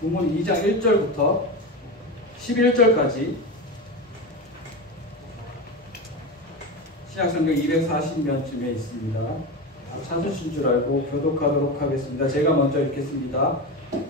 본문 2장 1절부터 11절까지 신약성경 240면쯤에 있습니다. 찾으신 줄 알고 교독하도록 하겠습니다. 제가 먼저 읽겠습니다.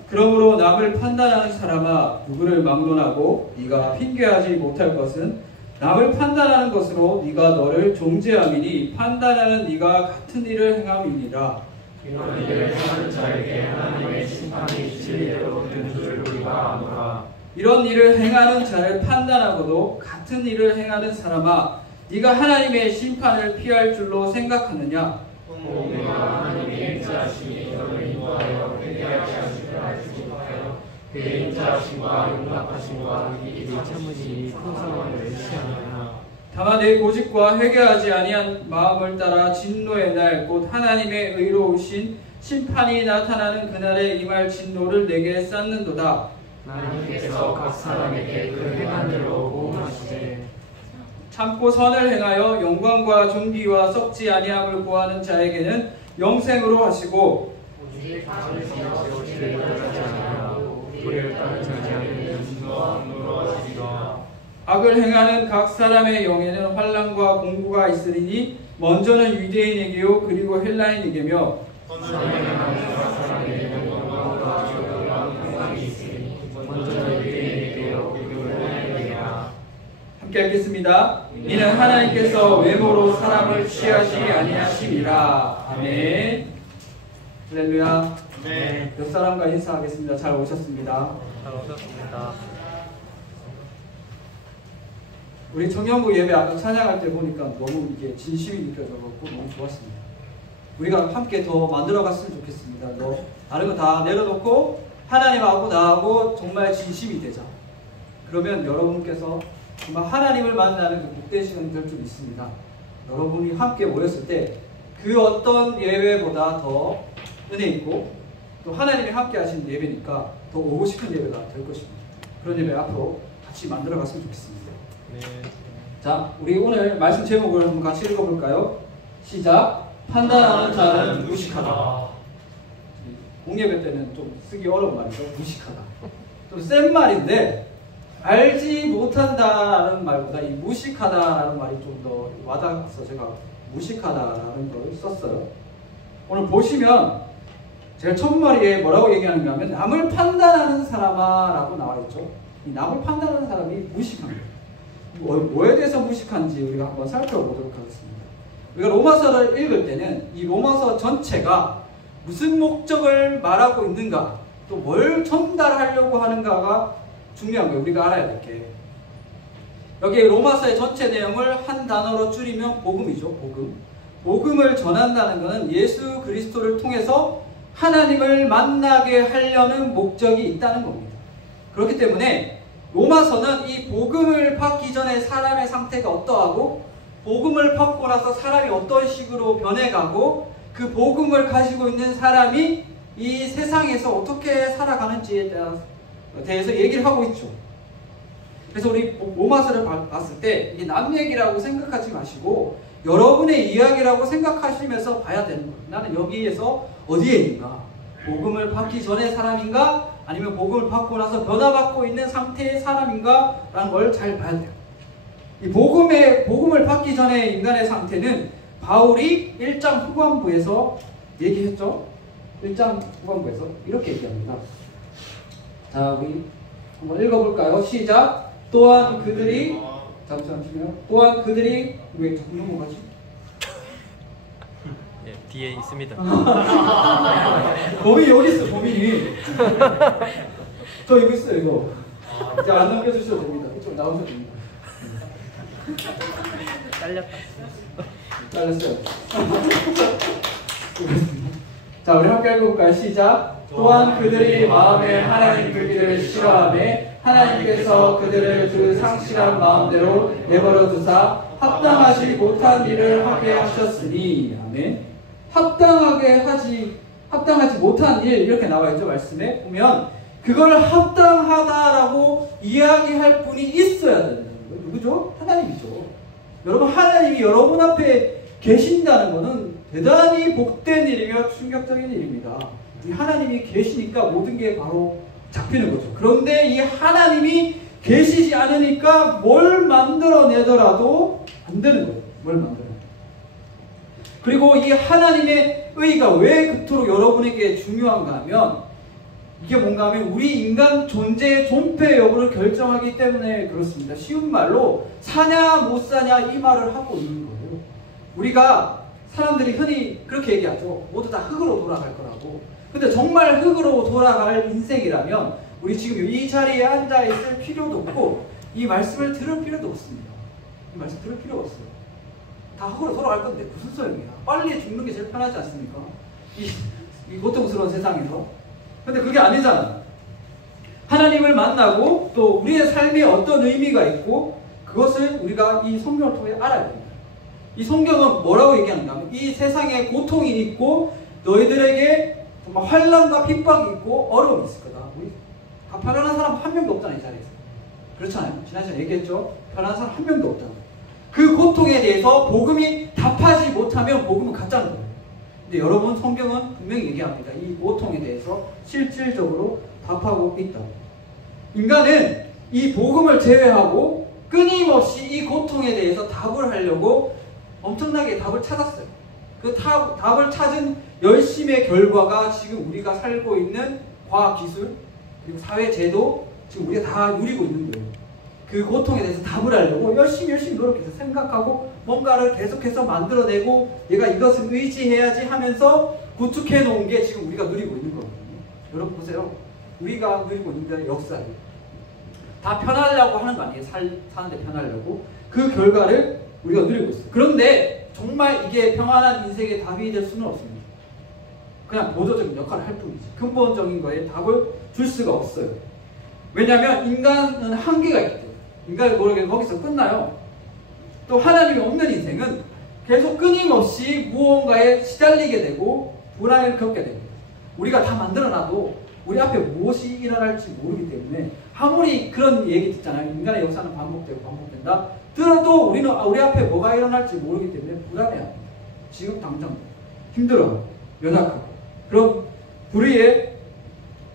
그러므로 남을 판단하는 사람아, 누구를 막론하고 네가 핑계하지 못할 것은 남을 판단하는 것으로 네가 너를 종죄함이니 판단하는 네가 같은 일을 행함이니라. 이런 일을 행하는 자에게 하나님의 심판이 진리대로 된 줄 우리가 아노라. 이런 일을 행하는 자를 판단하고도 같은 일을 행하는 사람아, 네가 하나님의 심판을 피할 줄로 생각하느냐? 우리가 하나님의 인자하심이 너를 인도하여 회개하게 하시리라 주시하여 그 인자하심과 용납하심과 이리 참으심이 큰 상황을 시하느냐. 다만 내 고집과 회개하지 아니한 마음을 따라 진노의 날 곧 하나님의 의로우신 심판이 나타나는 그날에 임할 진노를 내게 쌓는도다. 하나님께서 각 사람에게 그 행한 일로 보응하시되 참고 선을 행하여 영광과 존귀와 썩지 아니함을 구하는 자에게는 영생으로 하시고 오직 하나님께서 죄를 하지 아니하고 우리를 따르지 않는 진노함으로 하시리라. 악을 행하는 각 사람의 영에는 환난과 공고가 있으리니 먼저는 유대인에게요 그리고 헬라인에게며 선을 행하는 각 사람에게는 영광과 존귀와 평강이 있으니 먼저는 유대인에게요 그리고 헬라인에게라. 함께 읽겠습니다. 이는 하나님께서 외모로 사람을 취하시 아니하심이라. 아멘. 할렐루야. 네. 옆 사람과 인사하겠습니다. 잘 오셨습니다. 잘 오셨습니다. 우리 청년부 예배 아까 찬양할 때 보니까 너무 이게 진심이 느껴져서 너무 좋았습니다. 우리가 함께 더 만들어갔으면 좋겠습니다. 다른 거 다 내려놓고 하나님하고 나하고 정말 진심이 되자. 그러면 여러분께서 정말 하나님을 만나는 그 복된 시간이 될 줄 믿습니다. 여러분이 함께 모였을 때 그 어떤 예배보다 더 은혜 있고 또 하나님이 함께 하시는 예배니까 더 오고 싶은 예배가 될 것입니다. 그런 예배 앞으로 같이 만들어갔으면 좋겠습니다. 네. 자, 우리 오늘 말씀 제목을 한번 같이 읽어볼까요? 시작. 판단하는 자는 무식하다. 공예배 때는 좀 쓰기 어려운 말이죠. 무식하다. 좀 센 말인데 알지 못한다라는 말보다 이 무식하다라는 말이 좀 더 와닿아서 제가 무식하다라는 걸 썼어요. 오늘 보시면 제가 첫 마리에 뭐라고 얘기하는가 하면 남을 판단하는 사람아 라고 나와 있죠. 이 남을 판단하는 사람이 무식한 거예요. 뭐에 대해서 무식한지 우리가 한번 살펴보도록 하겠습니다. 우리가 로마서를 읽을 때는 이 로마서 전체가 무슨 목적을 말하고 있는가, 또 뭘 전달하려고 하는가가 중요한 거예요. 우리가 알아야 될 게. 여기 로마서의 전체 내용을 한 단어로 줄이면 복음이죠. 복음. 복음을 전한다는 것은 예수 그리스도를 통해서 하나님을 만나게 하려는 목적이 있다는 겁니다. 그렇기 때문에 로마서는 이 복음을 받기 전에 사람의 상태가 어떠하고 복음을 받고 나서 사람이 어떤 식으로 변해가고 그 복음을 가지고 있는 사람이 이 세상에서 어떻게 살아가는지에 대해서 얘기를 하고 있죠. 그래서 우리 로마서를 봤을 때 이게 남 얘기라고 생각하지 마시고 여러분의 이야기라고 생각하시면서 봐야 되는 거예요. 나는 여기에서 어디에 있는가? 복음을 받기 전의 사람인가? 아니면 복음을 받고 나서 변화받고 있는 상태의 사람인가? 라는 걸 잘 봐야 돼요. 이 복음을 받기 전의 인간의 상태는 바울이 1장 후반부에서 얘기했죠. 1장 후반부에서 이렇게 얘기합니다. 자, 우리 한번 읽어볼까요? 시작. 또한 그들이 잠시만요. 또한 그들이 왜 자꾸 넘어가지? 예, 뒤에 있습니다. 범인이 어디 있어? 범인이. 저 이거 있어요. 이거. 이제 안 넘겨주셔도 됩니다. 이쪽 나오셔도 됩니다. 잘렸어요. 자, 우리 함께 읽어볼까요? 시작. 또한 그들이 마음에 하나님 두기를 싫어하며 하나님께서 그들을 그 상실한 마음대로 내버려 두사 합당하지 못한 일을 하게 하셨으니. 아멘. 합당하지 못한 일 이렇게 나와 있죠. 말씀에 보면 그걸 합당하다라고 이야기할 분이 있어야 된다는 거예요. 누구죠? 하나님이죠. 여러분, 하나님이 여러분 앞에 계신다는 것은 대단히 복된 일이며 충격적인 일입니다. 이 하나님이 계시니까 모든 게 바로 잡히는 거죠. 그런데 이 하나님이 계시지 않으니까 뭘 만들어내더라도 안 되는 거예요. 뭘 만들어내도. 그리고 이 하나님의 의가 왜 그토록 여러분에게 중요한가 하면 이게 뭔가 하면 우리 인간 존재의 존폐 여부를 결정하기 때문에 그렇습니다. 쉬운 말로 사냐 못 사냐 이 말을 하고 있는 거예요. 우리가 사람들이 흔히 그렇게 얘기하죠. 모두 다 흙으로 돌아갈 거라고. 근데 정말 흙으로 돌아갈 인생이라면 우리 지금 이 자리에 앉아있을 필요도 없고 이 말씀을 들을 필요도 없습니다. 이 말씀 들을 필요가 없어요. 다 흙으로 돌아갈 건데 무슨 소용이야. 빨리 죽는 게 제일 편하지 않습니까? 이 고통스러운 세상에서. 근데 그게 아니잖아. 하나님을 만나고 또 우리의 삶에 어떤 의미가 있고 그것을 우리가 이 성경을 통해 알아야 됩니다. 이 성경은 뭐라고 얘기하는가 하면 이 세상에 고통이 있고 너희들에게 정말 환난과 핍박이 있고 어려움이 있을 거다. 우리 다 편안한 사람 한 명도 없잖아요. 이 자리에서. 그렇잖아요. 지난 시간에 얘기했죠. 편안한 사람 한 명도 없잖아요. 그 고통에 대해서 복음이 답하지 못하면 복음은 가짜는 거예요. 근데 여러분 성경은 분명히 얘기합니다. 이 고통에 대해서 실질적으로 답하고 있다고. 인간은 이 복음을 제외하고 끊임없이 이 고통에 대해서 답을 하려고 엄청나게 답을 찾았어요. 그 답을 찾은 열심의 결과가 지금 우리가 살고 있는 과학기술 그리고 사회제도 지금 우리가 다 누리고 있는 거예요. 그 고통에 대해서 답을 하려고 열심히 노력해서 생각하고 뭔가를 계속해서 만들어내고 얘가 이것을 의지해야지 하면서 구축해 놓은 게 지금 우리가 누리고 있는 거거든요. 여러분 보세요. 우리가 누리고 있는 역사예요. 다 편하려고 하는 거 아니에요. 사는데 편하려고. 그 결과를 우리가 누리고 있어요. 그런데 정말 이게 평안한 인생의 답이 될 수는 없습니다. 그냥 보조적인 역할을 할 뿐이지. 근본적인 거에 답을 줄 수가 없어요. 왜냐하면 인간은 한계가 있기 때문에. 인간이 모르게 거기서 끝나요. 또 하나님이 없는 인생은 계속 끊임없이 무언가에 시달리게 되고 불안을 겪게 됩니다. 우리가 다 만들어놔도 우리 앞에 무엇이 일어날지 모르기 때문에 아무리 그런 얘기 듣잖아요. 인간의 역사는 반복되고 반복된다. 들어도 우리는 우리 앞에 뭐가 일어날지 모르기 때문에 불안해요. 지금 당장 힘들어요. 연약하고. 그럼 불의에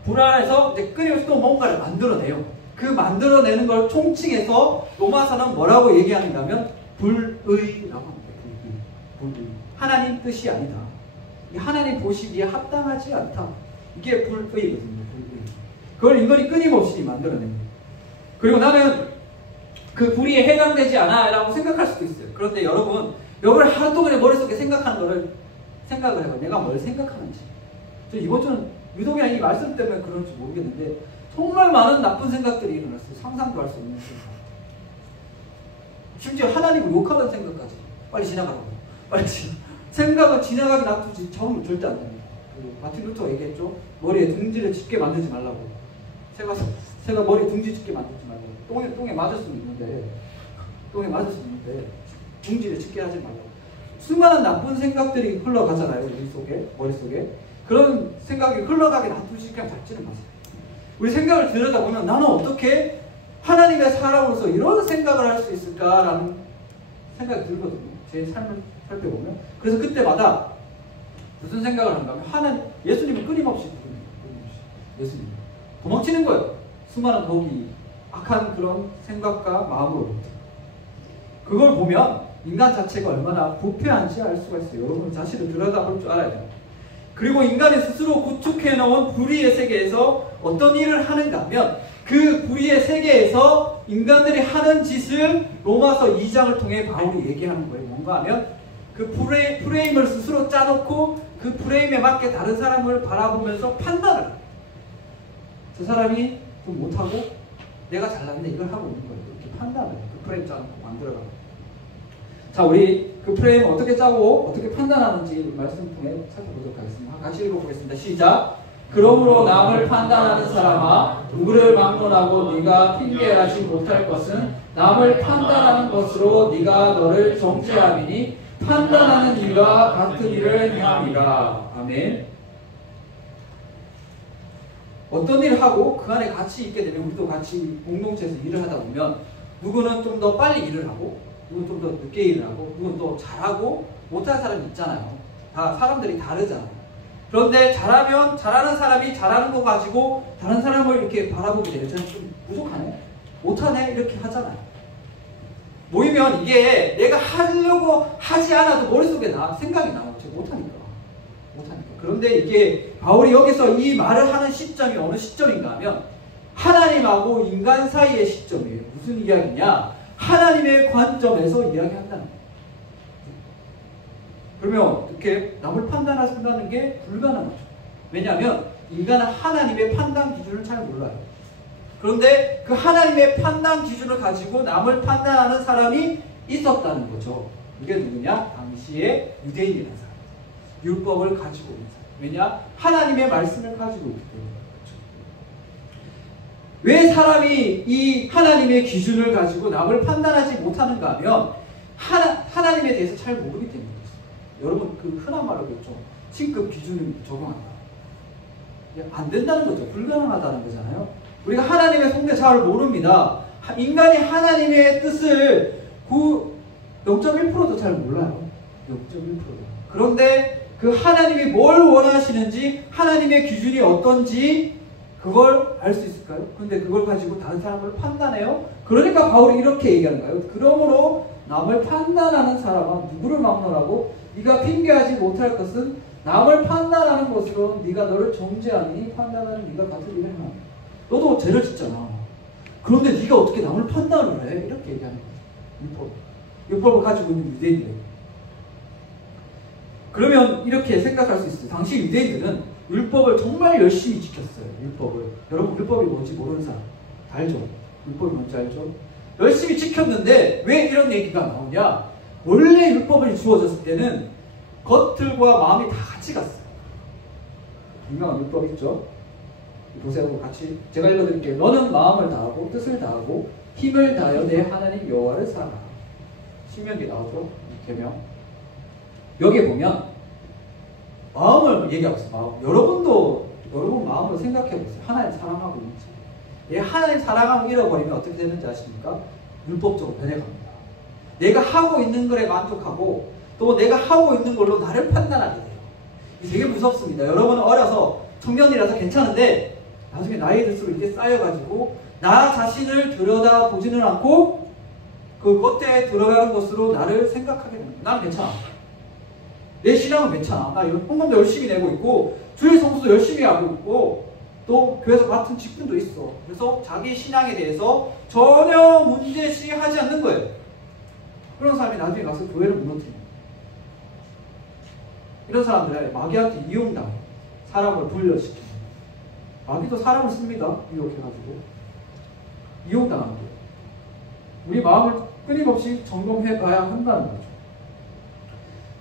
불안해서 이제 끊임없이 또 뭔가를 만들어내요. 그 만들어내는 걸 총칭해서 로마서는 뭐라고 얘기하는가 하면 불의라고 합니다. 불의. 하나님 뜻이 아니다. 하나님 보시기에 합당하지 않다. 이게 불의거든요. 불의. 그걸 인간이 끊임없이 만들어냅니다. 그리고 나는 그 불의에 해당되지 않아 라고 생각할 수도 있어요. 그런데 여러분 하루 동안에 머릿속에 생각하는 거를 생각을 해봐. 내가 뭘 생각하는지. 저 이번 주는 유독이 이 말씀 때문에 그런지 모르겠는데 정말 많은 나쁜 생각들이 일어났어요. 상상도 할 수 없는 생각. 심지어 하나님을 욕하는 생각까지. 빨리 지나가라고. 생각을 지나가게 놔두지 저는 절대 안 됩니다. 마틴 루터가 얘기했죠. 머리에 둥지를 짙게 만들지 말라고. 새가 머리에 둥지 짙게 만들지 말라고. 똥에 맞을 수는 있는데 둥지를 짙게 하지 말라고. 수많은 나쁜 생각들이 흘러가잖아요. 우리 머릿속에. 그런 생각이 흘러가게 놔두지 그냥 잡지는 마세요. 우리 생각을 들여다보면 나는 어떻게 하나님의 사람으로서 이런 생각을 할 수 있을까라는 생각이 들거든요. 제 삶을 살펴보면. 그래서 그때마다 무슨 생각을 하는가 하면 예수님은 끊임없이 부릅니다. 예수님 도망치는 거예요. 수많은 독이 악한 그런 생각과 마음으로부터. 그걸 보면 인간 자체가 얼마나 부패한지 알 수가 있어요. 여러분 자신을 들여다볼 줄 알아야 돼요. 그리고 인간이 스스로 구축해놓은 불의의 세계에서 어떤 일을 하는가 하면 그 불의의 세계에서 인간들이 하는 짓을 로마서 2장을 통해 바울이 얘기하는 거예요. 뭔가 하면 그 프레임을 스스로 짜놓고 그 프레임에 맞게 다른 사람을 바라보면서 판단을 해요. 저 사람이 좀 못하고 내가 잘났네 이걸 하고 있는 거예요. 이렇게 판단을 해요. 그 프레임 짜놓고 만들어가고. 자, 우리 그 프레임을 어떻게 짜고 어떻게 판단하는지 말씀 통해 살펴보도록 하겠습니다. 같이 읽어보겠습니다. 시작. 그러므로 남을 판단하는 사람아 누구를 막론하고 네가 핑계하지 못할 것은 남을 판단하는 것으로 네가 너를 정죄함이니 판단하는 이가 같은 일을 행함이라. 아멘. 어떤 일을 하고 그 안에 같이 있게 되면 우리도 같이 공동체에서 일을 하다 보면 누구는 좀 더 빨리 일을 하고 누구는 좀 더 늦게 일을 하고 누구는 더 잘하고 못하는 사람이 있잖아요. 다 사람들이 다르잖아요. 그런데 잘하는 사람이 잘하는 거 가지고 다른 사람을 이렇게 바라보게 돼요. 저는 좀 부족하네, 못하네 이렇게 하잖아요. 모이면 이게 내가 하려고 하지 않아도 머릿속에 생각이 나와요. 제가 못하니까. 그런데 이게 바울이 여기서 이 말을 하는 시점이 어느 시점인가 하면 하나님하고 인간 사이의 시점이에요. 무슨 이야기냐? 하나님의 관점에서 이야기한다는 거예요. 그러면 이렇게 남을 판단한다는 게 불가능하죠. 왜냐하면 인간은 하나님의 판단 기준을 잘 몰라요. 그런데 그 하나님의 판단 기준을 가지고 남을 판단하는 사람이 있었다는 거죠. 이게 누구냐? 당시에 유대인이라는 사람. 율법을 가지고 있는 사람. 왜냐? 하나님의 말씀을 가지고 있기 때문에. 왜 사람이 이 하나님의 기준을 가지고 남을 판단하지 못하는가 하면 하나님에 대해서 잘 모르기 때문이에요. 여러분 그 흔한 말로 그렇죠. 신급 기준을 적용한다. 안 된다는 거죠. 불가능하다는 거잖아요. 우리가 하나님의 속내 잘 모릅니다. 인간이 하나님의 뜻을 0.1%도 잘 몰라요. 0.1%도. 그런데 그 하나님이 뭘 원하시는지, 하나님의 기준이 어떤지 그걸 알 수 있을까요? 근데 그걸 가지고 다른 사람을 판단해요? 그러니까 바울이 이렇게 얘기하는 거예요. 그러므로 남을 판단하는 사람은 누구를 막론하고 네가 핑계하지 못할 것은 남을 판단하는 것으로 네가 너를 정죄하니 판단하는 네가 같은 일을 하나. 너도 죄를 짓잖아. 그런데 네가 어떻게 남을 판단을 해? 이렇게 얘기하는 거예요. 율법을 가지고 있는 유대인들. 그러면 이렇게 생각할 수 있어요. 당시 유대인들은 율법을 정말 열심히 지켰어요. 율법을. 여러분 율법이 뭔지 모르는 사람 다 알죠? 율법이 뭔지 알죠? 열심히 지켰는데 왜 이런 얘기가 나오냐? 원래 율법을 주어졌을 때는 겉들과 마음이 다 같이 갔어요. 유명한 율법 있죠? 보세요. 같이 제가 읽어드릴게요. 너는 마음을 다하고 뜻을 다하고 힘을 다하여 내 하나님 여호와를 사랑하라. 신명기에 나오죠? 계명. 여기에 보면 마음을 얘기하고 있어요. 여러분 마음으로 생각해보세요. 하나님 사랑하고 있는지. 예, 하나님 사랑하고 잃어버리면 어떻게 되는지 아십니까? 율법적으로 변해갑니다. 내가 하고 있는 것에 만족하고 또 내가 하고 있는 걸로 나를 판단하게 돼요. 이게 되게 무섭습니다. 여러분은 어려서 청년이라서 괜찮은데 나중에 나이 들수록 이게 쌓여가지고 나 자신을 들여다보지는 않고 그 겉에 들어가는 것으로 나를 생각하게 됩니다. 나는 괜찮아. 내 신앙은 괜찮아. 나 헌금도 열심히 내고 있고 주일 성수도 열심히 하고 있고 또 교회에서 같은 직분도 있어. 그래서 자기 신앙에 대해서 전혀 문제시하지 않는 거예요. 그런 사람이 나중에 가서 교회를 무너뜨립니다. 이런 사람들은 마귀한테 이용당해. 사람을 분열시키는. 마귀도 사람을 씁니다. 유혹해가지고. 이용당하는 거예요. 우리 마음을 끊임없이 점검해 봐야 한다는 거죠.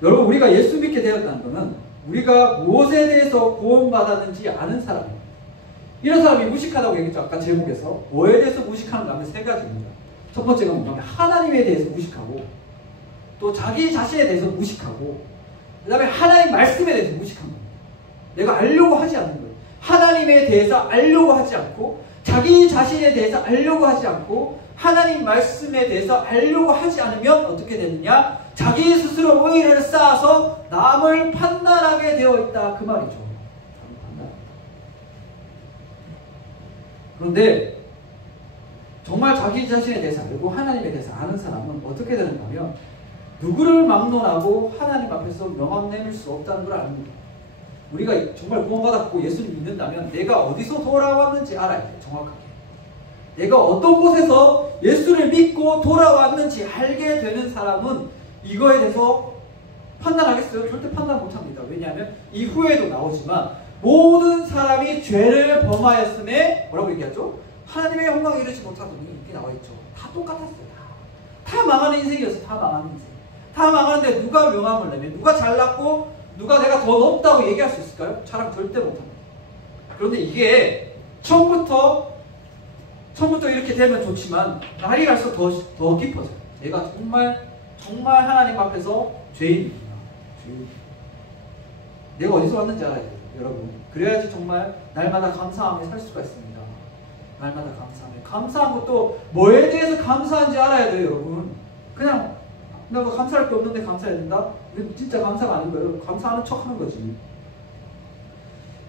여러분 우리가 예수 믿게 되었다는 것은 우리가 무엇에 대해서 구원받았는지 아는 사람입니다. 이런 사람이 무식하다고 얘기했죠. 아까 제목에서. 뭐에 대해서 무식하는가 하면 세 가지입니다. 첫 번째가 뭐냐면 하나님에 대해서 무식하고 또 자기 자신에 대해서 무식하고 그 다음에 하나님 말씀에 대해서 무식한 겁니다. 내가 알려고 하지 않는 거예요. 하나님에 대해서 알려고 하지 않고 자기 자신에 대해서 알려고 하지 않고 하나님 말씀에 대해서 알려고 하지 않으면 어떻게 되느냐? 자기 스스로 의의를 쌓아서 남을 판단하게 되어 있다. 그 말이죠. 그런데 정말 자기 자신에 대해서 알고 하나님에 대해서 아는 사람은 어떻게 되는가 하면 누구를 막론하고 하나님 앞에서 명함 내밀 수 없다는 걸 압니다. 우리가 정말 구원받았고 예수를 믿는다면 내가 어디서 돌아왔는지 알아야 돼요. 정확하게. 내가 어떤 곳에서 예수를 믿고 돌아왔는지 알게 되는 사람은 이거에 대해서 판단하겠어요? 절대 판단 못합니다. 왜냐하면 이후에도 나오지만 모든 사람이 죄를 범하였음에 뭐라고 얘기하죠? 하나님의 영광에 이르지 못하더니 이렇게 나와있죠. 다 똑같았어요. 다 망하는 인생이었어요. 다 망하는 인생. 다 망하는데 누가 명함을 내면 누가 잘났고 누가 내가 더 높다고 얘기할 수 있을까요? 자랑 절대 못합니다. 그런데 이게 처음부터 이렇게 되면 좋지만 날이 갈수록 더 깊어져요. 내가 정말 하나님 앞에서 죄인이구나. 내가 어디서 왔는지 알아야 돼요. 여러분. 그래야지 정말 날마다 감사하며 살 수가 있습니다. 날마다 감사하며. 감사한 것도 뭐에 대해서 감사한지 알아야 돼요. 여러분. 그냥 내가 감사할 게 없는데 감사해야 된다? 이건 진짜 감사가 아닌 거예요. 감사하는 척 하는 거지.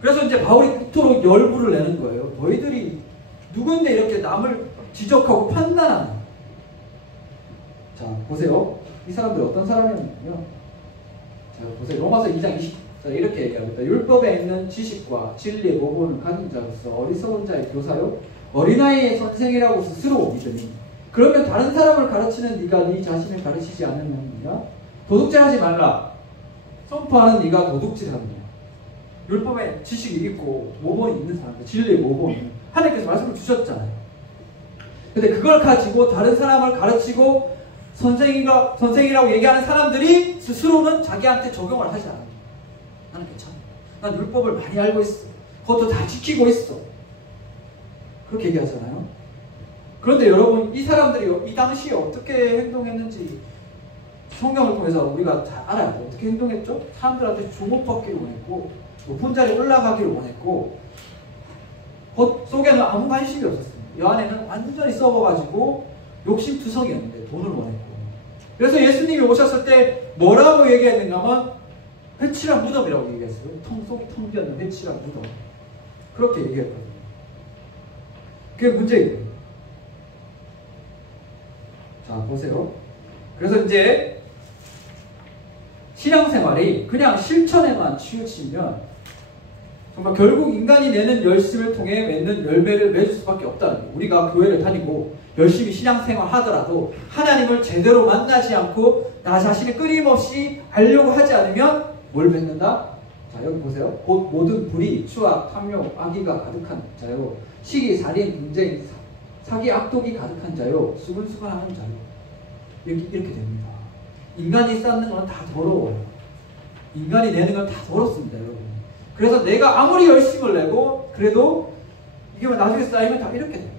그래서 이제 바울이 그토록 열불을 내는 거예요. 너희들이 누군데 이렇게 남을 지적하고 판단하냐. 자, 보세요. 이 사람들 어떤 사람이었냐면, 자, 보세요. 로마서 2장 20. 자, 이렇게 얘기합니다. 율법에 있는 지식과 진리의 모본을 가진 자로서 어리석은 자의 교사요 어린아이의 선생이라고 스스로 믿으니 그러면 다른 사람을 가르치는 네가 네 자신을 가르치지 않느냐? 도둑질하지 말라 선포하는 네가 도둑질하느냐? 율법에 지식이 있고 모본이 있는 사람들, 진리의 모본, 하나님께서 말씀을 주셨잖아요. 근데 그걸 가지고 다른 사람을 가르치고 선생이라고 얘기하는 사람들이 스스로는 자기한테 적용을 하지 않아요. 나는 괜찮아. 난 율법을 많이 알고 있어. 그것도 다 지키고 있어. 그렇게 얘기하잖아요. 그런데 여러분, 이 사람들이 이 당시에 어떻게 행동했는지 성경을 통해서 우리가 잘 알아야 돼요. 어떻게 행동했죠? 사람들한테 주목받기를 원했고 높은 자리에 올라가기를 원했고 겉 속에는 아무 관심이 없었습니다. 여 안에는 완전히 썩어가지고 욕심투성이었는데 돈을 원했고. 그래서 예수님이 오셨을 때 뭐라고 얘기했는가 하면 회칠한 무덤이라고 얘기했어요. 속이 텅 비었는 회칠한 무덤. 그렇게 얘기했거든요. 그게 문제예요. 자, 보세요. 그래서 이제 신앙생활이 그냥 실천에만 치우치면 정말 결국 인간이 내는 열심을 통해 맺는 열매를 맺을 수밖에 없다는 거예요. 우리가 교회를 다니고 열심히 신앙생활 하더라도 하나님을 제대로 만나지 않고 나 자신을 끊임없이 알려고 하지 않으면 뭘 맺는다? 자, 여기 보세요. 곧 모든 불의, 추악, 탐욕, 악의가 가득한 자요. 시기, 살인, 분쟁, 사기, 악독이 가득한 자요. 수근수근하는 자요. 이렇게 됩니다. 인간이 쌓는 건 다 더러워요. 인간이 내는 건 다 더럽습니다, 여러분. 그래서 내가 아무리 열심을 내고 그래도 이게 나중에 쌓이면 다 이렇게 돼요.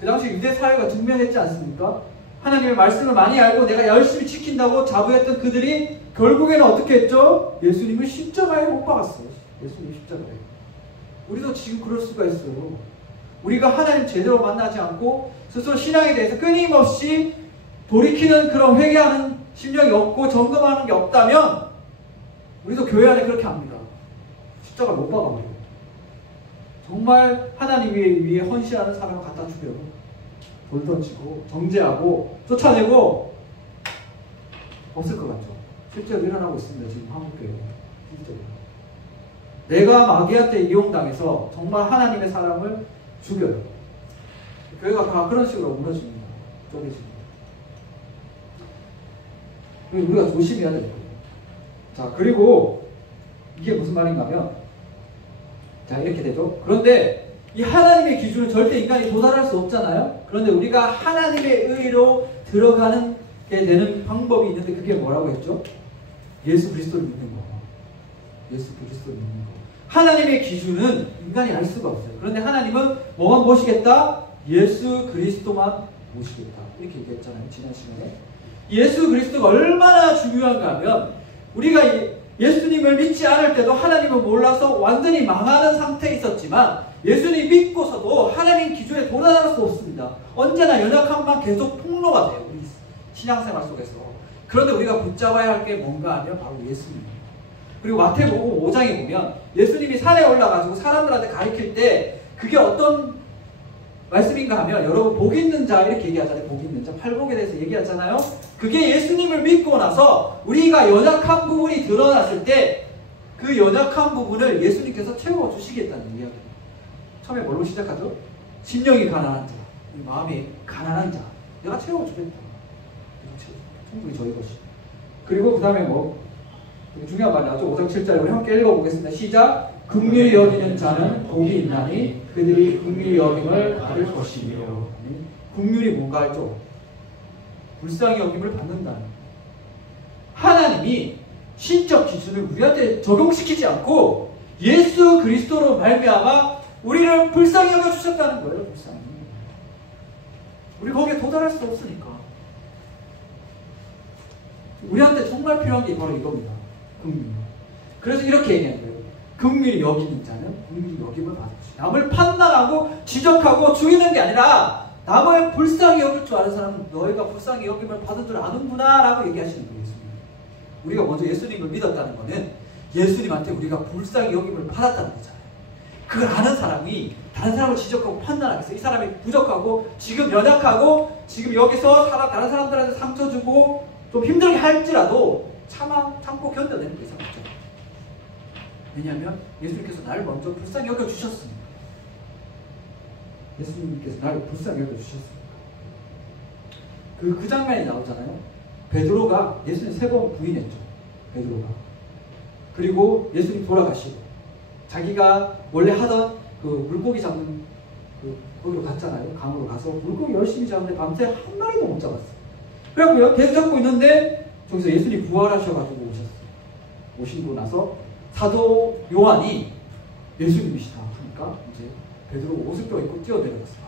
그 당시 유대 사회가 증명했지 않습니까? 하나님의 말씀을 많이 알고 내가 열심히 지킨다고 자부했던 그들이 결국에는 어떻게 했죠? 예수님을 십자가에 못 박았어요. 예수님 십자가에. 우리도 지금 그럴 수가 있어요. 우리가 하나님 제대로 만나지 않고 스스로 신앙에 대해서 끊임없이 돌이키는 그런 회개하는 심령이 없고 점검하는 게 없다면 우리도 교회 안에 그렇게 합니다. 십자가를 못 박아버려요. 정말 하나님 위해 헌신하는 사람을 갖다 죽여요. 돌 던지고 정죄하고 쫓아내고 없을 것 같죠. 실제로 일어나고 있습니다. 지금 한국교회. 실제로. 내가 마귀한테 이용당해서 정말 하나님의 사람을 죽여요. 교회가 다 그런 식으로 무너집니다. 쪼개집니다. 우리가 조심해야 될 거예요. 자, 그리고 이게 무슨 말인가 하면 자, 이렇게 되죠. 그런데 이 하나님의 기준은 절대 인간이 도달할 수 없잖아요. 그런데 우리가 하나님의 의로 들어가는 게 되는 방법이 있는데 그게 뭐라고 했죠? 예수 그리스도를 믿는 거. 예수 그리스도를 믿는 거. 하나님의 기준은 인간이 알 수가 없어요. 그런데 하나님은 뭐만 보시겠다? 예수 그리스도만 보시겠다. 이렇게 얘기했잖아요. 지난 시간에. 예수 그리스도가 얼마나 중요한가 하면 우리가 예수님을 믿지 않을 때도 하나님을 몰라서 완전히 망하는 상태에 있었지만 예수님 믿고서도 하나님 기준에 도달할 수 없습니다. 언제나 연약함만 계속 폭로가 돼요. 우리 신앙생활 속에서. 그런데 우리가 붙잡아야 할 게 뭔가 하면 바로 예수님입니다. 그리고 마태복음 5장에 보면 예수님이 산에 올라가지고 사람들한테 가르칠 때 그게 어떤 말씀인가 하면 여러분 복 있는 자 이렇게 얘기하잖아요. 복 있는 자 팔복에 대해서 얘기하잖아요. 그게 예수님을 믿고 나서 우리가 연약한 부분이 드러났을 때 그 연약한 부분을 예수님께서 채워주시겠다는 이야기예요. 처음에 뭘로 시작하죠? 심령이 가난한 자, 마음이 가난한 자 내가 채워주겠다. 충분히 저희 것이. 그리고 그 다음에 뭐 중요한 말이 나죠. 5장 7절 우리 함께 읽어보겠습니다. 시작. 긍휼히 여기는 자는 복이 있나니 그들이 긍휼히 여김을 받을 것이며. 긍휼이 뭔가 알죠? 불쌍히 여김을 받는다는. 하나님이 신적 기준을 우리한테 적용시키지 않고 예수 그리스도로 말미암아 우리를 불쌍히 여겨주셨다는 거예요. 불쌍히. 우리 거기에 도달할 수 없으니까. 우리한테 정말 필요한 게 바로 이겁니다. 긍휼. 그래서 이렇게 얘기하는 거예요. 긍휼히 여기는 자는 긍휼히 여김을 받을 것이다. 남을 판단하고 지적하고 죽이는 게 아니라 남을 불쌍히 여길 줄 아는 사람은 너희가 불쌍히 여김을 받은 줄 아는구나 라고 얘기하시는 거예요. 예수님. 우리가 먼저 예수님을 믿었다는 것은 예수님한테 우리가 불쌍히 여김을 받았다는 거잖아요. 그걸 아는 사람이 다른 사람을 지적하고 판단하겠어. 이 사람이 부족하고 지금 연약하고 지금 여기서 다른 사람들한테 상처 주고 좀 힘들게 할지라도 참고 견뎌내는 게 이상 없죠. 왜냐하면 예수님께서 나를 먼저 불쌍히 여겨주셨습니다. 예수님께서 나를 불쌍히 여겨주셨습니다. 그 장면이 나오잖아요. 베드로가 예수님 3번 부인했죠. 베드로가. 그리고 예수님 돌아가시고 자기가 원래 하던 그 물고기 잡는 거기로 갔잖아요. 강으로 가서 물고기 열심히 잡는데 밤새 한 마리도 못 잡았어요. 그래갖고요 계속 잡고 있는데 저기서 예수님 부활하셔가지고 오시고 나서 사도 요한이 예수님이시다 하니까 이제 베드로 옷을 껴입고 뛰어내려갔어요.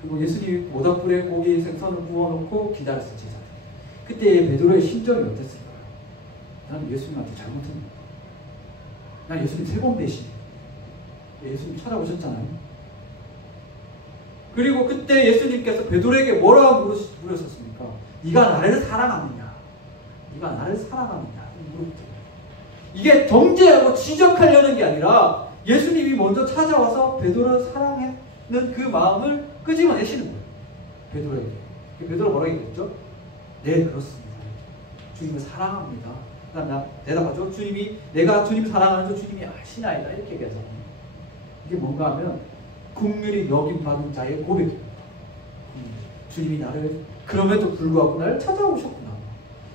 그리고 예수님 모닥불에 고기 생선을 구워놓고 기다렸어요. 제자들. 그때 베드로의 심정이 어땠을까요? 나는 예수님한테 잘못했는데, 난 예수님 3번 배신. 예수님 찾아오셨잖아요. 그리고 그때 예수님께서 베드로에게 뭐라고 물으셨습니까? 네가 나를 사랑하느냐? 네가 나를 사랑하느냐? 이게 정죄하고 지적하려는 게 아니라 예수님이 먼저 찾아와서 베드로를 사랑하는 그 마음을 끄집어내시는 거예요. 베드로에게. 베드로 뭐라고 얘기했죠? 네, 그렇습니다. 주님을 사랑합니다. 나 대답하죠. 내가 주님 사랑하는 줄 주님이 아시나이다. 이렇게 얘기하잖아요. 이게 뭔가 하면 긍휼히 여김받은 자의 고백입니다. 주님이 나를 그럼에도 불구하고 나를 찾아오셨구나.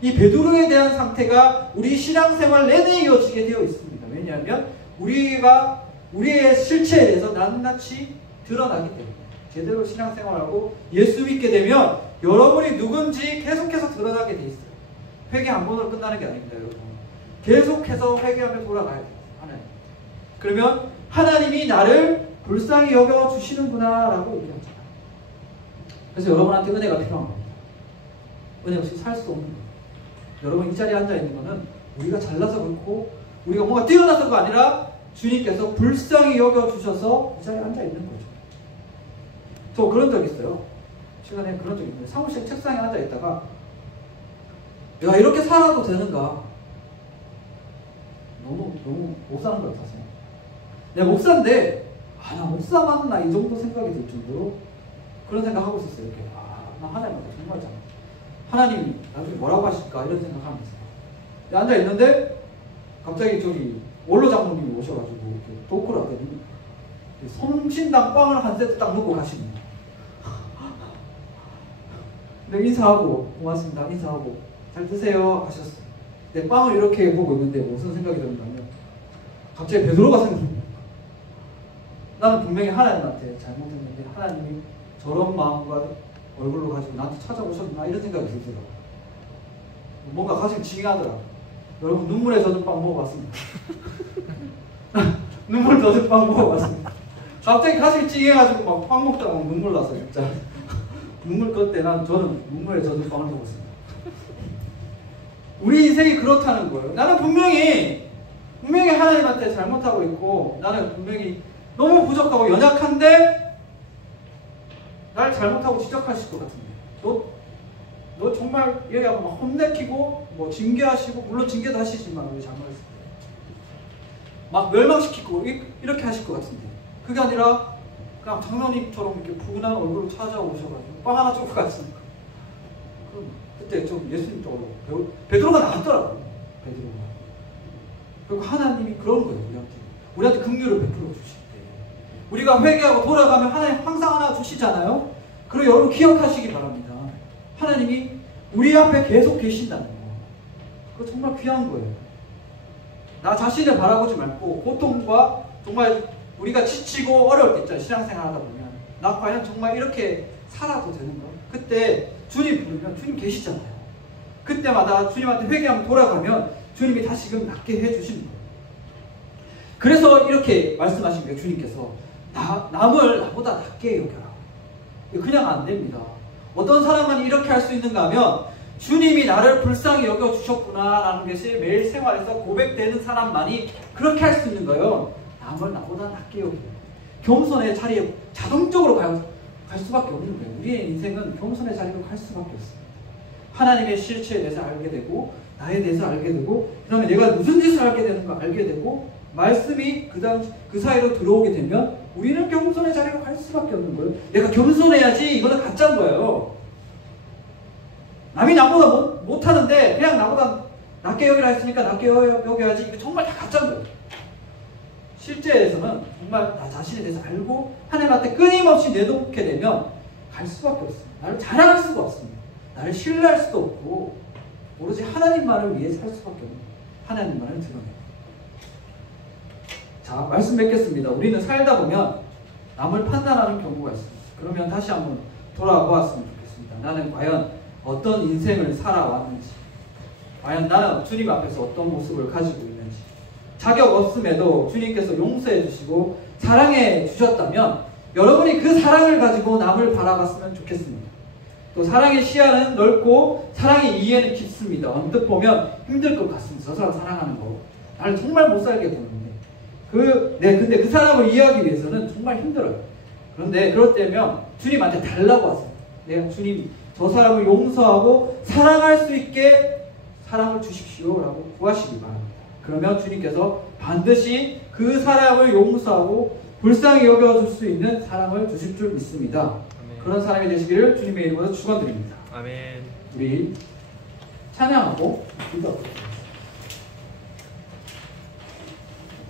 이 베드로에 대한 상태가 우리 신앙생활 내내 이어지게 되어 있습니다. 왜냐하면 우리의 실체에 대해서 낱낱이 드러나기 때문에 제대로 신앙생활하고 예수 믿게 되면 여러분이 누군지 계속해서 드러나게 돼 있어요. 회개 한 번으로 끝나는 게 아닙니다, 여러분. 계속해서 회개하며 돌아가야 돼요. 하나님. 그러면 하나님이 나를 불쌍히 여겨주시는구나 라고 얘기하잖아요. 그래서 여러분한테 은혜가 필요한 겁니다. 은혜 없이 살 수 없는 거예요. 여러분 이 자리에 앉아있는 거는 우리가 잘나서 그렇고 우리가 뭔가 뛰어나서가 아니라 주님께서 불쌍히 여겨주셔서 이 자리에 앉아있는 거죠. 저 그런 적 있어요. 시간에 그런 적 있는데 사무실 책상에 앉아있다가 야 이렇게 살아도 되는가? 너무 못 사는 것 같아서 내가 목사인데 나 목사 맞나 이 정도 생각이 들 정도로 그런 생각하고 있었어요. 이렇게 나 하나님한테 정말 잘 하나님 나중에 뭐라고 하실까 이런 생각하면서 앉아있는데 갑자기 저기 원로 장로님이 오셔가지고 이렇게 토크를 하더니 성신당 빵을 한 세트 딱 놓고 가시는 거예요. 근데 인사하고 고맙습니다 인사하고 잘 드세요 하셨어요. 근데 빵을 이렇게 보고 있는데 무슨 생각이 드는가면 갑자기 베드로가 생각납니다. 나는 분명히 하나님한테 잘못했는데 하나님이 저런 마음과 얼굴로 가지고 나한테 찾아오셨나 이런 생각이 들더라고요. 뭔가 가슴이 찡하더라고요. 여러분 눈물에 젖은 빵 먹어봤습니다. 눈물 젖은 빵 먹어봤습니다. 갑자기 가슴이 찡해가지고 막 빵 먹다가 막 눈물 나서 진짜 눈물 껐대. 저는 눈물에 젖은 빵을 먹었습니다. 우리 인생이 그렇다는 거예요. 나는 분명히 하나님한테 잘못하고 있고 나는 분명히 너무 부족하고 연약한데 날 잘못하고 지적하실 것 같은데 너 정말 얘기하고 막 혼내키고 뭐 징계하시고 물론 징계도 하시지만 우리 잘못했을 때 막 멸망시키고 이렇게 하실 것 같은데 그게 아니라 그냥 장로님처럼 이렇게 푸근한 얼굴로 찾아오셔가지고 빵 하나 쪼고 갔으니까 그럼 그때 좀 예수님 쪽으로 베드로가 나왔더라고요. 베드로가. 그리고 하나님이 그런 거예요. 우리한테 긍휼을 베풀어 주실 때 우리가 회개하고 돌아가면 하나님 항상 하나 주시잖아요. 그리고 여러분 기억하시기 바랍니다. 하나님이 우리 앞에 계속 계신다는 거. 그거 정말 귀한 거예요. 나 자신을 바라보지 말고 고통과 정말 우리가 지치고 어려울 때 있잖아요. 신앙생활 하다 보면 나 과연 정말 이렇게 살아도 되는가? 그때 주님 부르면 주님 계시잖아요. 그때마다 주님한테 회개하면 돌아가면 주님이 다시금 낫게 해주시는 거예요. 그래서 이렇게 말씀하신 거예요. 주님께서 남을 나보다 낫게 여겨라. 그냥 안 됩니다. 어떤 사람만 이렇게 할 수 있는가 하면 주님이 나를 불쌍히 여겨주셨구나 라는 것이 매일 생활에서 고백되는 사람만이 그렇게 할 수 있는 거예요. 남을 나보다 낫게 여기고 겸손의 자리에 자동적으로 갈 수밖에 없는 거예요. 우리의 인생은 겸손의 자리로 갈 수밖에 없습니다. 하나님의 실체에 대해서 알게 되고 나에 대해서 알게 되고 그다음에 내가 무슨 짓을 하게 되는 거 알게 되고 말씀이 그 사이로 들어오게 되면 우리는 겸손의 자리로 갈 수밖에 없는 거예요. 내가 겸손해야지 이거는 가짜인 거예요. 남이 나보다 못하는데 그냥 나보다 낮게 여기라 했으니까 낮게 여겨야지. 이게 정말 다 가짜인 거예요. 실제에서는 정말 나 자신에 대해서 알고 하나님한테 끊임없이 내놓게 되면 갈 수밖에 없습니다. 나를 자랑할 수가 없습니다. 나를 신뢰할 수도 없고 오로지 하나님만을 위해 살 수밖에 없는 거예요. 하나님만을 드러내요. 자, 말씀 맺겠습니다. 우리는 살다 보면 남을 판단하는 경우가 있습니다. 그러면 다시 한번 돌아와 보았으면 좋겠습니다. 나는 과연 어떤 인생을 살아왔는지, 과연 나는 주님 앞에서 어떤 모습을 가지고 있는지, 자격 없음에도 주님께서 용서해 주시고 사랑해 주셨다면 여러분이 그 사랑을 가지고 남을 바라봤으면 좋겠습니다. 또 사랑의 시야는 넓고 사랑의 이해는 깊습니다. 언뜻 보면 힘들 것 같습니다. 저 사람 사랑하는 거 나를 정말 못 살게 보는데 근데 그 사람을 이해하기 위해서는 정말 힘들어요. 그런데 그럴 때면 주님한테 달라고 하세요. 내가 주님 저 사람을 용서하고 사랑할 수 있게 사랑을 주십시오 라고 구하시기 바랍니다. 그러면 주님께서 반드시 그 사람을 용서하고 불쌍히 여겨줄 수 있는 사랑을 주실 줄 믿습니다. 아멘. 그런 사랑이 되시기를 주님의 이름으로 축원드립니다. 아멘. 우리 찬양하고 기도하겠습니다.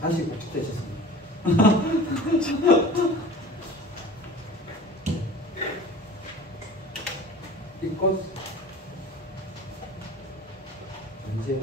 다시 복습되셨습니다. 이것 이제